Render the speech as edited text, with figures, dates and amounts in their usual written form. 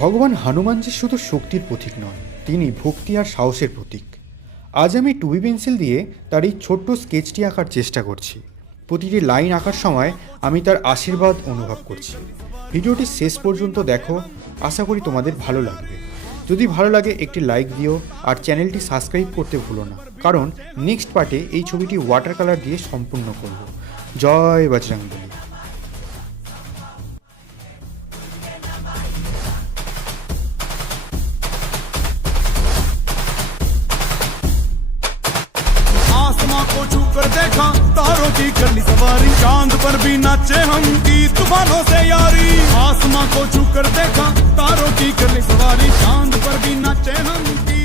ভগবান হনুমান যে শুধু শক্তির প্রতীক নয়, তিনি ভক্তি আর সাহসের প্রতীক। আজ আমি টুবি পেন্সিল দিয়ে তার এই ছোট্ট স্কেচটি আঁকার চেষ্টা করছি। প্রতিটি লাইন আঁকার সময় আমি তার আশীর্বাদ অনুভব করছি। ভিডিওটি শেষ পর্যন্ত দেখো, আশা করি তোমাদের ভালো লাগবে। যদি ভালো লাগে একটি লাইক দিও আর চ্যানেলটি সাবস্ক্রাইব করতে ভুলো না, কারণ নেক্সট পার্টে এই ছবিটি ওয়াটার কালার দিয়ে সম্পূর্ণ করব। জয় বজরংবলী। आसमां को छू कर देखा तारों की करनी सवारी, चांद पर भी नाचे हम की तूफानों से यारी। आसमां को छू कर देखा तारों की करनी सवारी, चांद पर भी नाचे हम की